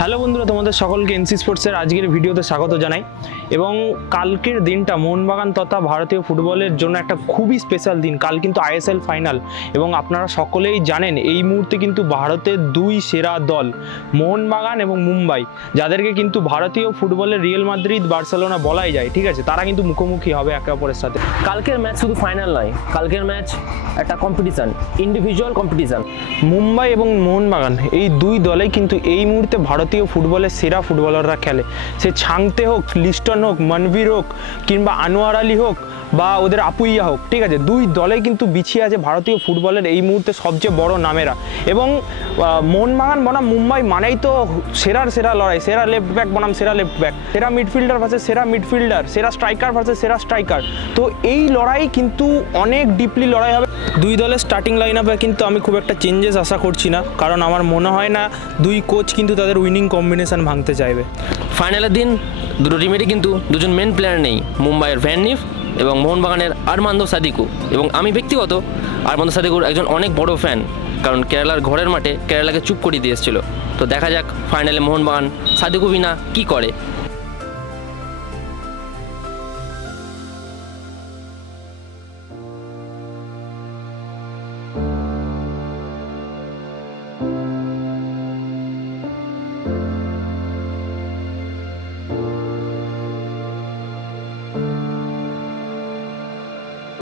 Hello বন্ধুরা, তোমাদের সকলকে এনসি স্পোর্টসের আজকের ভিডিওতে স্বাগত জানাই। এবং কালকের দিনটা মোহনবাগান তথা ভারতীয় ফুটবলের জন্য একটা খুবই স্পেশাল দিন। কাল কিন্তু আইএসএল ফাইনাল এবং আপনারা সকলেই জানেন এই মুহূর্তে কিন্তু ভারতের দুই সেরা দল মোহনবাগান এবং মুম্বাই, যাদেরকে কিন্তু ভারতীয় ফুটবলের রিয়াল মাদ্রিদ, বার্সেলোনা বলাই যায়, ঠিক আছে, তারা কিন্তু মুখোমুখি হবে একে অপরের সাথে। কালকের ম্যাচ শুধু ফাইনাল নয়, কালকের ম্যাচ একটা কম্পিটিশন, ইন্ডিভিজুয়াল কম্পিটিশন। মুম্বাই এবং মোহনবাগান এই দুই দলেই কিন্তু এই মুহূর্তে ভারতীয় ফুটবলের সেরা ফুটবলাররা খেলে। সে ছাংতে হোক, লিস্টন হোক, মনবীর হোক, কিংবা আনোয়ার আলী হোক বা ওদের আপুইয়া হোক, ঠিক আছে, দুই দলে কিন্তু বিছিয়ে আছে ভারতীয় ফুটবলের এই মুহূর্তে সবচেয়ে বড় নামেরা। এবং মোহনবাগান বনাম মুম্বাই মানেই তো সেরার সেরা লড়াই, সেরা লেফট ব্যাক বনাম সেরা লেফট ব্যাক, সেরা মিডফিল্ডার ভার্সেস সেরা মিডফিল্ডার, সেরা স্ট্রাইকার ভার্সেস সেরা স্ট্রাইকার। তো এই লড়াই কিন্তু অনেক ডিপলি লড়াই হবে। দুই দলের স্টার্টিং লাইন আপে কিন্তু আমি খুব একটা চেঞ্জেস আশা করছি না, কারণ আমার মনে হয় না দুই কোচ কিন্তু তাদের উইনিং কম্বিনেশন ভাঙতে চাইবে। ফাইনালের দিন দুটো টিমেরই কিন্তু দুজন মেন প্লেয়ার নেই, মুম্বাইয়ের ভ্যান নিফ এবং মোহনবাগানের আরমান্দো সাদিকু। এবং আমি ব্যক্তিগত আরমান্দো সাদিকুর একজন অনেক বড় ফ্যান, কারণ কেরালার ঘরের মাঠে কেরালাকে চুপ করিয়ে দিয়ে এসেছিল। তো দেখা যাক ফাইনালে মোহনবাগান সাদিকু বিনা কী করে।